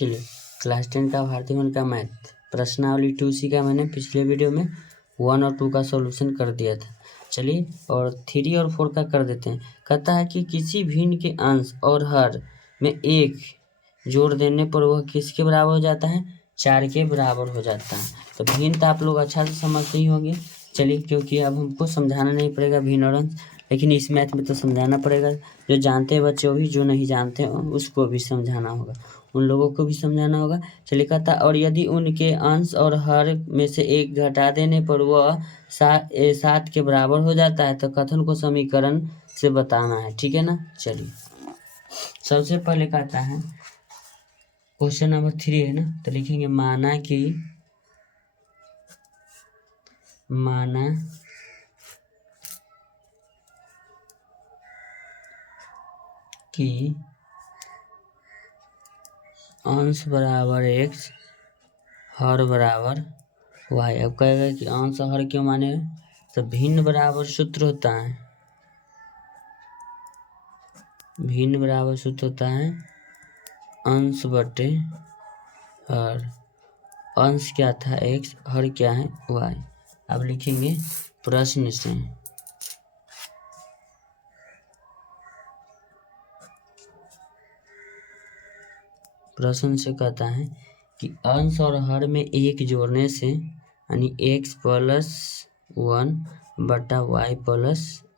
चलिए, क्लास 10 का भारतीय गणित का मैथ प्रश्नावली 2C का मैंने पिछले वीडियो में 1 और 2 का सॉल्यूशन कर दिया था। चलिए, और 3 और 4 का कर देते हैं। कहता है कि किसी भिन्न के अंश और हर में 1 जोड़ देने पर वह किसके बराबर हो जाता है? 4 के बराबर हो जाता है। तो भिन्न तो आप लोग अच्छा से समझते ही होंगे। चलिए, क्योंकि अब हमको समझाना नहीं पड़ेगा भिन्न और अंश, लेकिन इस मैथ में तो समझाना पड़ेगा। जो जानते हैं बच्चे भी, जो नहीं जानते उसको भी समझाना होगा, उन लोगों को भी समझाना होगा। चलिए, कहता और यदि उनके अंश और हर में से 1 घटा देने पर वह 7 के बराबर हो जाता है, तो कथन को समीकरण से बताना है। ठीक है ना। चलिए, सबसे पहले कहता है क्वेश्चन नंबर 3 है ना, तो लिखेंगे माना कि अंश बराबर x हर बराबर y। अब कहेगा कि अंश हर क्यों माने, तो भिन्न बराबर सूत्र होता है। भिन्न बराबर सूत्र होता है अंश बटे हर। अंश क्या था x, हर क्या है y। अब लिखेंगे प्रश्न से। प्रश्न से कहता है कि अंश और हर में 1 जोड़ने से, यानी x + 1 बटा y +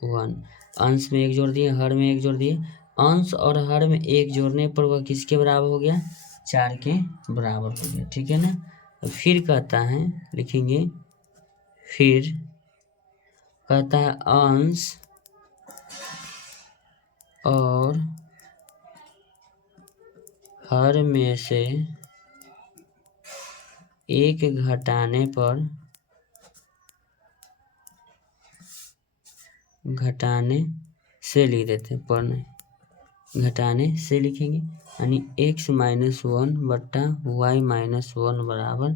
1। अंश में 1 जोड़ दिए, हर में 1 जोड़ दिए। अंश और हर में 1 जोड़ने पर वह किसके बराबर हो गया? 4 के बराबर हो गया। ठीक है ना। तो फिर कहता है, लिखेंगे फिर कहता है अंश और हर में से 1 घटाने से लिख देते हैं, पर नहीं, घटाने से लिखेंगे, यानी x - 1 बटा y - 1 बराबर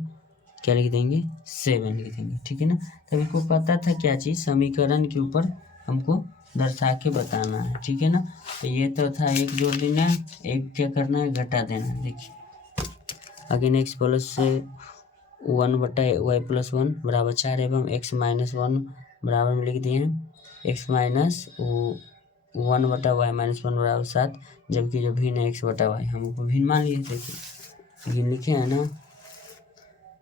क्या लिख देंगे? 7 लिख देंगे। ठीक है ना। तब इसको पता था क्या चीज़, समीकरण के ऊपर हमको दर्शा के बताना है। ठीक है ना। तो ये तो था 1 जोड़ देना है, 1 क्या करना है? घटा देना है। देखिए, अगेन x + 1 बटा y + 1 बराबर 4 एवं x - 1 बराबर में लिख दिए हैं x - 1 बटा y - 1 बराबर 7, जबकि जो भिन्न है x बटा y, हमको भिन्न मान लिए। देखिए ये लिखे हैं ना,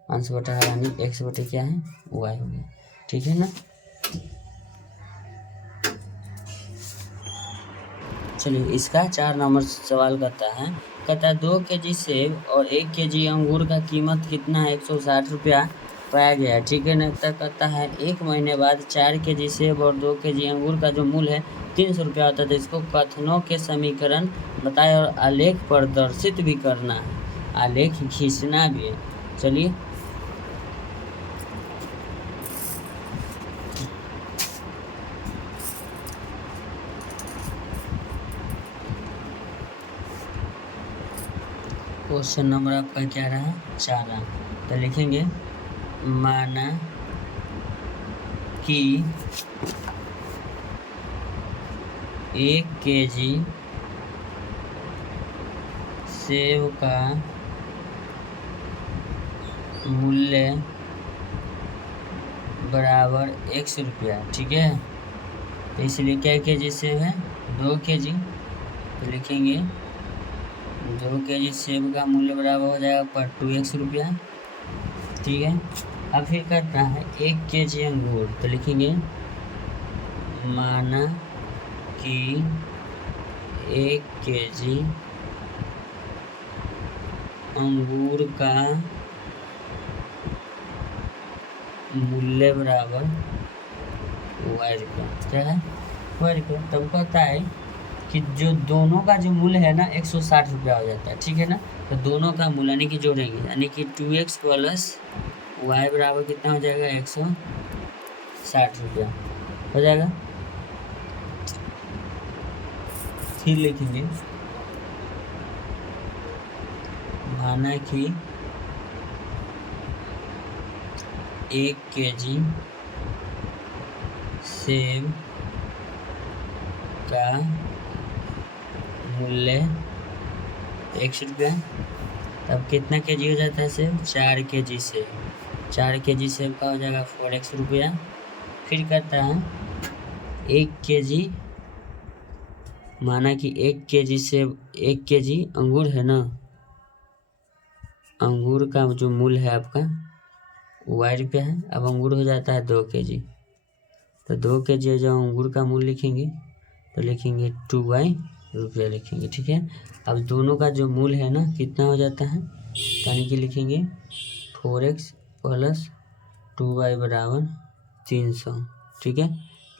अंश बटा हर यानी x बटे क्या है? y हो गया। ठीक है ना। चलिए, इसका 4 नंबर सवाल कहता है 2 kg सेब और 1 kg अंगूर का कीमत कितना है? 160 रुपया पाया गया। ठीक है ना। तब कहता है 1 महीने बाद 4 kg सेब और 2 kg अंगूर का जो मूल्य है 300 रुपया होता है। तो इसको कथनों के समीकरण बताए और आलेख प्रदर्शित भी करना है, आलेख खींचना भी है। चलिए, क्वेश्चन नंबर आपका क्या रहा? 4 रहा। तो लिखेंगे माना कि 1 kg सेब का मूल्य बराबर x रुपया। ठीक है। तो इसलिए क्या kg सेब है? 2 kg। तो लिखेंगे 2 kg सेब का मूल्य बराबर हो जाएगा पर 2x रुपया। ठीक है। अब फिर करना है 1 kg अंगूर। तो लिखेंगे माना कि 1 kg अंगूर का मूल्य बराबर y रुपया। क्या है? y रुपया। तब कहता है कि जो दोनों का जो मूल्य है ना 160 रुपया हो जाता है। ठीक है ना। तो दोनों का मूल्य यानी कि जोड़ेंगे, यानी कि 2x + y बराबर कितना हो जाएगा? 160 रुपया हो जाएगा। फिर लिखेंगे माना कि 1 kg सेब का मूल्य 100 रुपया। तब कितना केजी हो जाता है सेब? 4 केजी सेब। 4 केजी सेब का हो जाएगा 4x रुपया। फिर कहता है 1 केजी, माना कि 1 केजी सेब, 1 केजी अंगूर है ना, अंगूर का जो मूल है आपका y रुपया है। अब अंगूर हो जाता है 2 केजी, तो 2 केजी जो अंगूर का मूल लिखेंगे तो लिखेंगे 2y रुपया लिखेंगे, ठीक है। अब दोनों का जो मूल है ना कितना हो जाता है, यानी कि लिखेंगे 4x प्लस 2y बराबर 300, ठीक है।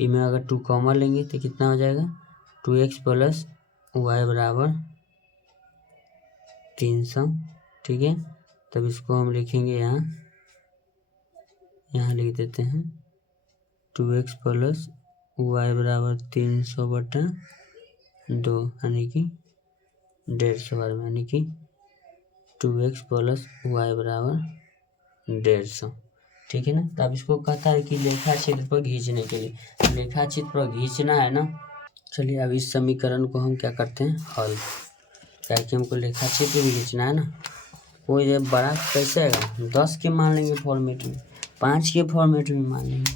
इनमें अगर 2 कॉमन लेंगे तो कितना हो जाएगा, 2x प्लस y बराबर 300, ठीक है। तब इसको हम लिखेंगे यहाँ लिख देते हैं 2x प्लस y बराबर 300/2, यानी कि 150 बार में, यानी कि 2x प्लस y बराबर 150, ठीक है ना। तो अब इसको कहता है कि लेखा चित्र पर खींचने के लिए, लेखा चित्र पर खींचना है ना। चलिए अब इस समीकरण को हम क्या करते हैं, हल, क्या कि हमको लेखा चित्र भी खींचना है ना। कोई ये बड़ा कैसे आएगा, 10 के मान लेंगे फॉर्मेट में, 5 के फॉर्मेट में मान लेंगे,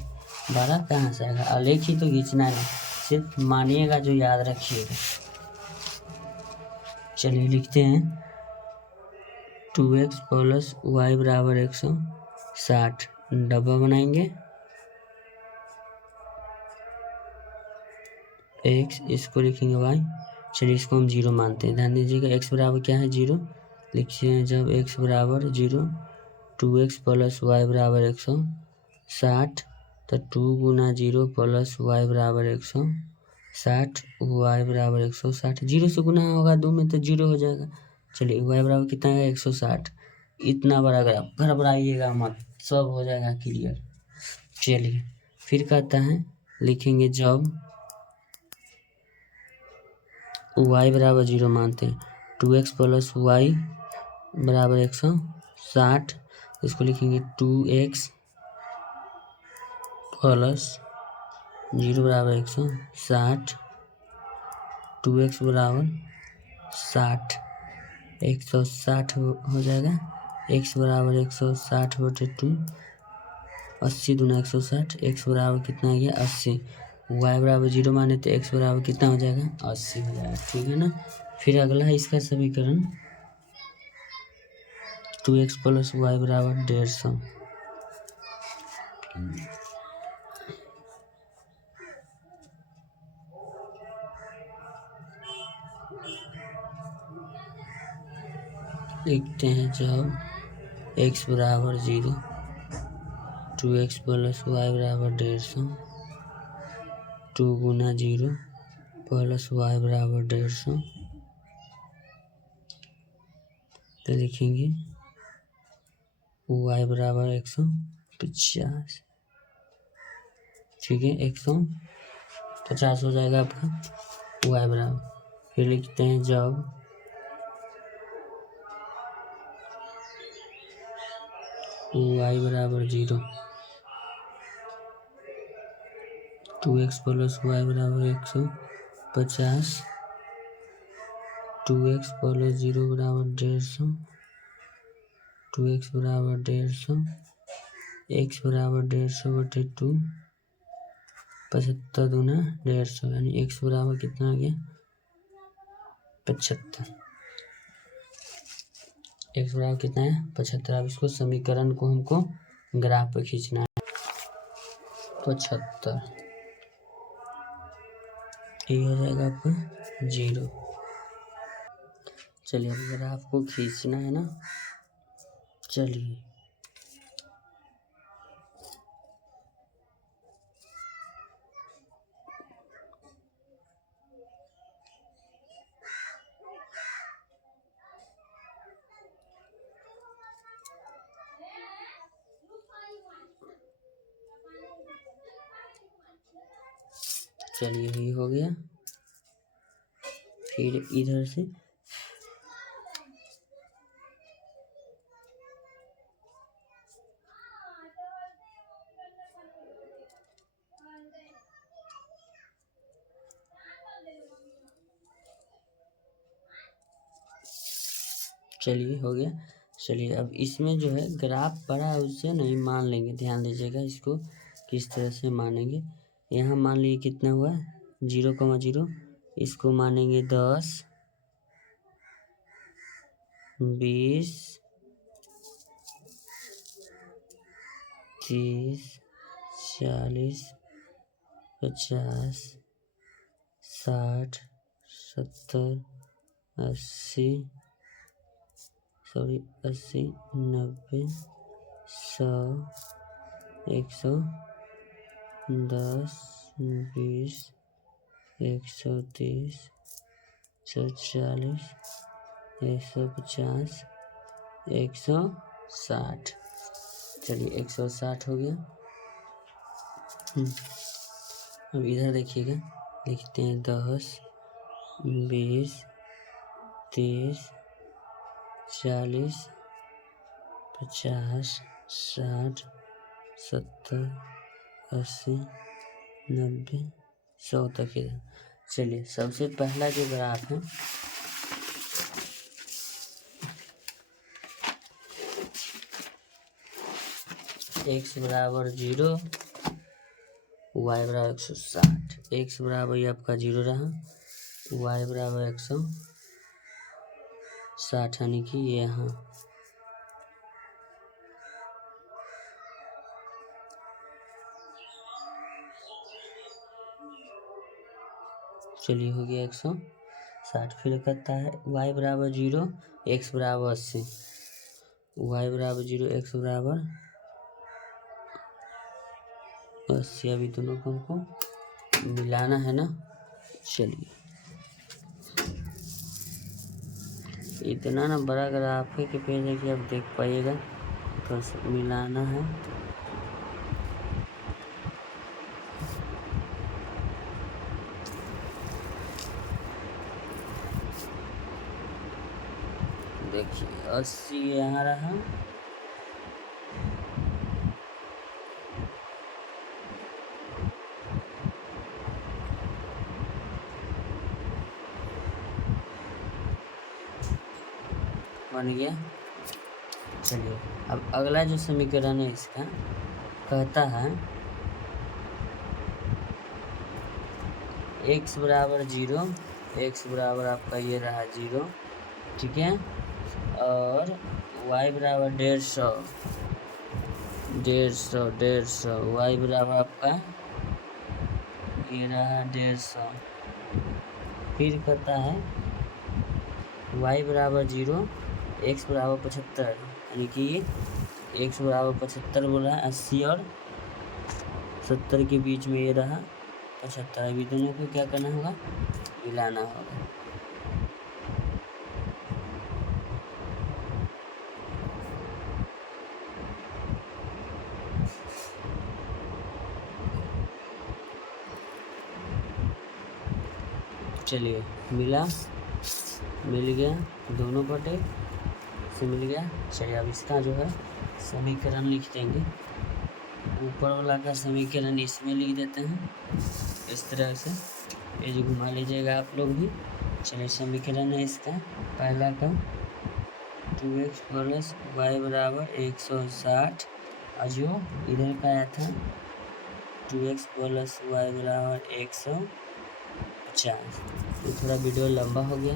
बड़ा कहाँ से आएगा। आलेख ही तो खींचना है, सिर्फ मानिएगा जो याद रखिएगा। चलिए लिखते हैं 2x प्लस y बराबर 160, डब्बा बनाएंगे x, इसको लिखेंगे y। चलिए इसको हम 0 मानते हैं, ध्यान दीजिएगा x बराबर क्या है 0, लिखते हैं जब x बराबर 0, 2x प्लस y बराबर 160, तो 2 गुना 0 प्लस y बराबर 160, y बराबर 160, 0 से गुना होगा 2 में तो 0 हो जाएगा। चलिए y बराबर कितना है 160, इतना बड़ा ग्राफ, घबराइएगा मत, सब हो जाएगा क्लियर। चलिए फिर कहता है लिखेंगे जब y बराबर 0 मानते हैं, 2x प्लस y बराबर 160, इसको लिखेंगे 2x प्लस 0 बराबर 160, 2x बराबर 60, 160 हो जाएगा, x बराबर 160/2, 80 दूना 160, x बराबर कितना आ गया 80, y बराबर 0 माने तो x बराबर कितना हो जाएगा 80 हो जाएगा, ठीक है ना। फिर अगला है इसका समीकरण 2x प्लस y बराबर 150, लिखते हैं जब x बराबर 0, 2x प्लस y बराबर 150, 2 गुना 0 प्लस y बराबर 150, तो लिखेंगे y बराबर 150, ठीक है, 150 हो जाएगा आपका y बराबर। फिर लिखते हैं जब y बराबर 0, 2x प्लस y बराबर 150, 2x प्लस 0 बराबर 150, 2x बराबर 150, x बराबर 150/2, 75 दूना 150, यानी x बराबर कितना आ गया 75, x बराबर कितना है 75। अब इसको समीकरण को हमको ग्राफ पे खींचना है, 75, ये हो जाएगा आपका 0। चलिए अब ग्राफ को खींचना है ना, चलिए चलिए ये हो गया। फिर इधर से चलिए हो गया। चलिए अब इसमें जो है ग्राफ बड़ा है उससे नहीं मान लेंगे, ध्यान दीजिएगा इसको किस तरह से मानेंगे। यहाँ मान लीजिए कितना हुआ 0,0, इसको मानेंगे 10, 20, 30, 40, 50, 60, 70, 80, 90, 100, 110, 20, 130, 140, 150, 160। चलिए 160 हो गया। अब इधर देखिएगा, लिखते हैं 10, 20, 30, 40, 50, 60, 70, 80, 90, 100 तक इधर। चलिए सबसे पहला जो ग्राफ है x बराबर 0, y बराबर 160। x बराबर ये आपका 0 रहा, y बराबर 160 यानी कि यहाँ। चलिए हो गया 160। फिर कहता है y बराबर 0, x बराबर 80। y बराबर 0, x बराबर 80। अभी दोनों को हमको मिलाना है ना। चलिए इतना ना बड़ा ग्राफ है कि पेज है कि आप देख पाइएगा, तो मिलाना है। देखिए 80 यहाँ रहा, बन गया। चलिए अब अगला जो समीकरण है इसका कहता है x बराबर 0, x बराबर आपका ये रहा 0, ठीक है, और y बराबर 150, y बराबर आपका ये रहा 150। फिर कहता है y बराबर 0, x बराबर 75, यानी कि x बराबर 75 बोला है। 80 और 70 के बीच में ये रहा 75। अभी दोनों को क्या करना होगा, मिलाना होगा। चलिए मिल गया, दोनों बटे से मिल गया। चलिए अब इसका जो है समीकरण लिख देंगे। ऊपर वाला का समीकरण इसमें लिख देते हैं इस तरह से, पेज घुमा लीजिएगा आप लोग भी। चलिए समीकरण है इसका पहला का 2x प्लस y बराबर 160, और जो इधर का आया था 2x प्लस y बराबर 150। तो थोड़ा वीडियो लंबा हो गया।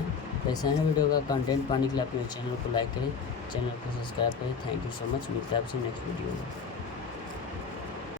ऐसा है वीडियो का कंटेंट पाने के लिए अपने चैनल को लाइक करें, चैनल को सब्सक्राइब करें। Thank you so much. मिलता है आपसे नेक्स्ट वीडियो में।